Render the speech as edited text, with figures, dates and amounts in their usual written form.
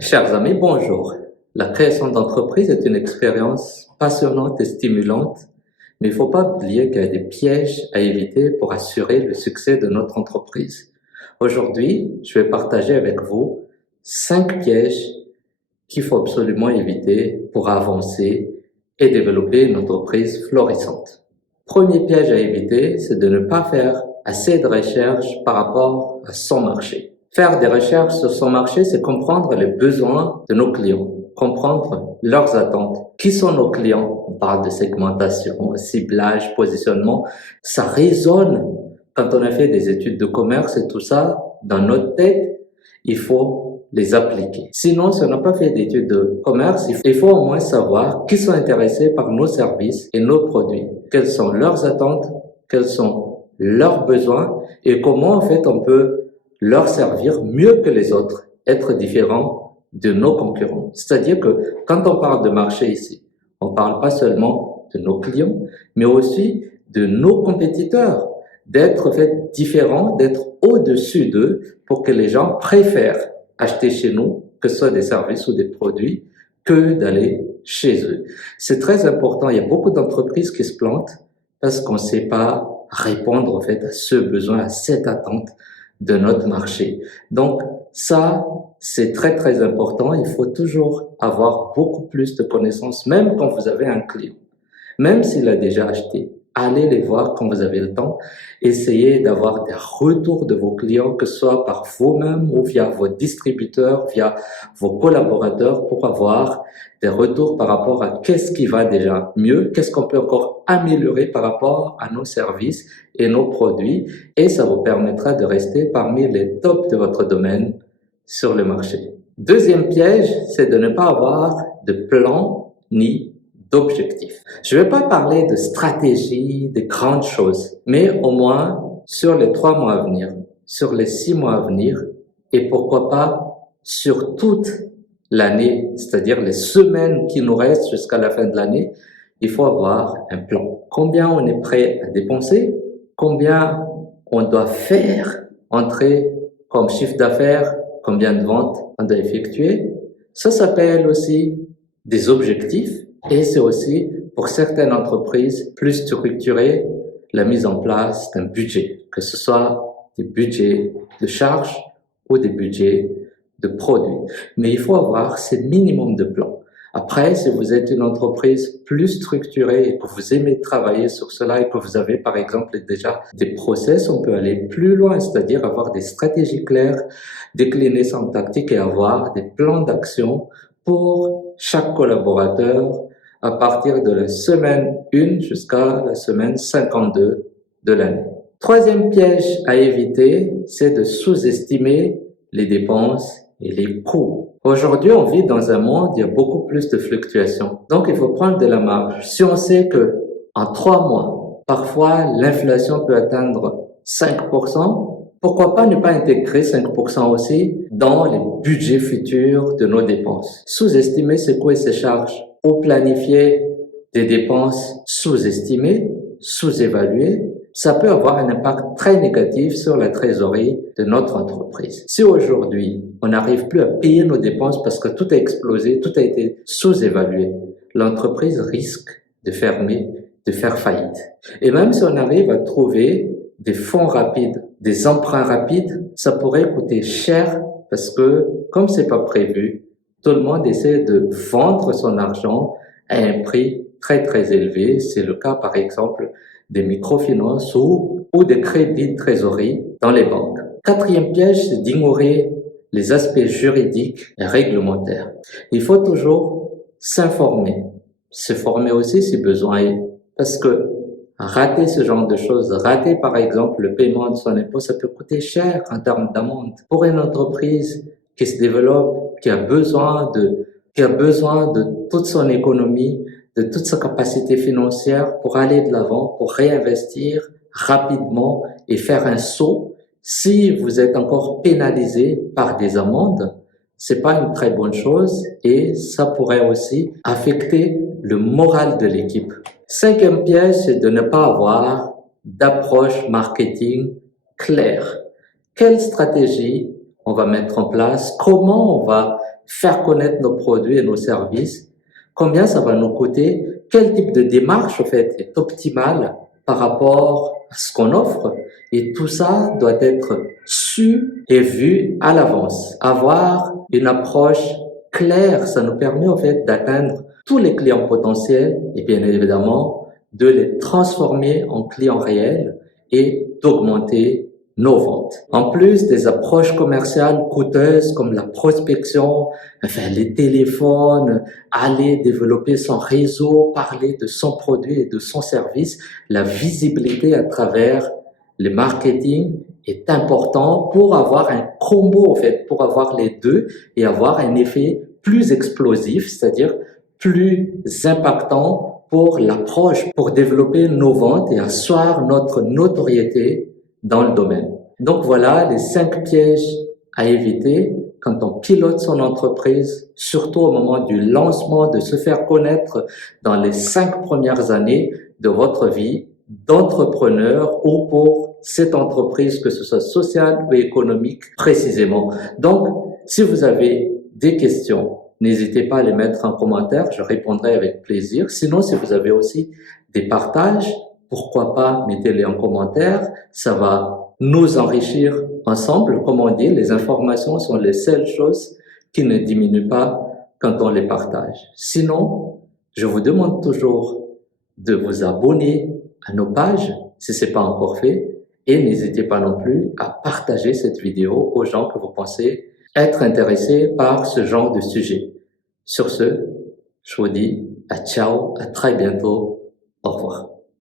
Chers amis, bonjour. La création d'entreprise est une expérience passionnante et stimulante, mais il ne faut pas oublier qu'il y a des pièges à éviter pour assurer le succès de notre entreprise. Aujourd'hui, je vais partager avec vous 5 pièges qu'il faut absolument éviter pour avancer et développer une entreprise florissante. Premier piège à éviter, c'est de ne pas faire assez de recherches par rapport à son marché. Faire des recherches sur son marché, c'est comprendre les besoins de nos clients, comprendre leurs attentes. Qui sont nos clients? On parle de segmentation, ciblage, positionnement. Ça résonne quand on a fait des études de commerce et tout ça. Dans notre tête, il faut les appliquer. Sinon, si on n'a pas fait d'études de commerce, il faut au moins savoir qui sont intéressés par nos services et nos produits. Quelles sont leurs attentes, quels sont leurs besoins et comment en fait on peut leur servir mieux que les autres, être différent de nos concurrents. C'est-à-dire que quand on parle de marché ici, on parle pas seulement de nos clients, mais aussi de nos compétiteurs, d'être en fait différent, d'être au-dessus d'eux pour que les gens préfèrent acheter chez nous, que ce soit des services ou des produits, que d'aller chez eux. C'est très important. Il y a beaucoup d'entreprises qui se plantent parce qu'on ne sait pas répondre en fait à ce besoin, à cette attente de notre marché. Donc ça, c'est très très important. Il faut toujours avoir beaucoup plus de connaissances, même quand vous avez un client. Même s'il a déjà acheté, allez les voir quand vous avez le temps. Essayez d'avoir des retours de vos clients, que ce soit par vous-même ou via vos distributeurs, via vos collaborateurs, pour avoir des retours par rapport à qu'est-ce qui va déjà mieux, qu'est-ce qu'on peut encore améliorer par rapport à nos services et nos produits. Et ça vous permettra de rester parmi les tops de votre domaine sur le marché. Deuxième piège, c'est de ne pas avoir de plan ni d'objectifs. Je ne vais pas parler de stratégie, de grandes choses, mais au moins sur les 3 mois à venir, sur les 6 mois à venir, et pourquoi pas sur toute l'année, c'est-à-dire les semaines qui nous restent jusqu'à la fin de l'année, il faut avoir un plan. Combien on est prêt à dépenser, combien on doit faire entrer comme chiffre d'affaires, combien de ventes on doit effectuer. Ça s'appelle aussi des objectifs. Et c'est aussi, pour certaines entreprises plus structurées, la mise en place d'un budget, que ce soit des budgets de charges ou des budgets de produits. Mais il faut avoir ces minimums de plans. Après, si vous êtes une entreprise plus structurée et que vous aimez travailler sur cela et que vous avez par exemple déjà des process, on peut aller plus loin, c'est-à-dire avoir des stratégies claires, décliner son tactique et avoir des plans d'action pour chaque collaborateur à partir de la semaine 1 jusqu'à la semaine 52 de l'année. Troisième piège à éviter, c'est de sous-estimer les dépenses et les coûts. Aujourd'hui, on vit dans un monde où il y a beaucoup plus de fluctuations. Donc, il faut prendre de la marge. Si on sait que en 3 mois, parfois, l'inflation peut atteindre 5%, pourquoi pas ne pas intégrer 5% aussi dans les budgets futurs de nos dépenses? Sous-estimer ses coûts et ses charges ou planifier des dépenses sous-estimées, sous-évaluées, ça peut avoir un impact très négatif sur la trésorerie de notre entreprise. Si aujourd'hui, on n'arrive plus à payer nos dépenses parce que tout a explosé, tout a été sous-évalué, l'entreprise risque de fermer, de faire faillite. Et même si on arrive à trouver des fonds rapides, des emprunts rapides, ça pourrait coûter cher parce que, comme c'est pas prévu, tout le monde essaie de vendre son argent à un prix très très élevé. C'est le cas par exemple des microfinances ou des crédits de trésorerie dans les banques. Quatrième piège, c'est d'ignorer les aspects juridiques et réglementaires. Il faut toujours s'informer, se former aussi si besoin est, parce que rater ce genre de choses, rater par exemple le paiement de son impôt, ça peut coûter cher en termes d'amende. Pour une entreprise qui se développe, qui a besoin de toute son économie, de toute sa capacité financière pour aller de l'avant, pour réinvestir rapidement et faire un saut. Si vous êtes encore pénalisé par des amendes, c'est pas une très bonne chose et ça pourrait aussi affecter le moral de l'équipe. Cinquième piège, c'est de ne pas avoir d'approche marketing claire. Quelle stratégie on va mettre en place? Comment on va faire connaître nos produits et nos services, combien ça va nous coûter, quel type de démarche en fait est optimal par rapport à ce qu'on offre, et tout ça doit être su et vu à l'avance. Avoir une approche claire, ça nous permet en fait d'atteindre tous les clients potentiels et bien évidemment de les transformer en clients réels et d'augmenter nos ventes. En plus des approches commerciales coûteuses comme la prospection, enfin les téléphones, aller développer son réseau, parler de son produit et de son service, la visibilité à travers le marketing est important pour avoir un combo en fait, pour avoir les deux et avoir un effet plus explosif, c'est-à-dire plus impactant pour l'approche, pour développer nos ventes et asseoir notre notoriété dans le domaine. Donc voilà les 5 pièges à éviter quand on pilote son entreprise, surtout au moment du lancement, de se faire connaître dans les 5 premières années de votre vie d'entrepreneur ou pour cette entreprise, que ce soit sociale ou économique précisément. Donc, si vous avez des questions, n'hésitez pas à les mettre en commentaire, je répondrai avec plaisir. Sinon, si vous avez aussi des partages, pourquoi pas, mettez-les en commentaire, ça va nous enrichir ensemble. Comme on dit, les informations sont les seules choses qui ne diminuent pas quand on les partage. Sinon, je vous demande toujours de vous abonner à nos pages si ce n'est pas encore fait et n'hésitez pas non plus à partager cette vidéo aux gens que vous pensez être intéressés par ce genre de sujet. Sur ce, je vous dis à ciao, à très bientôt, au revoir.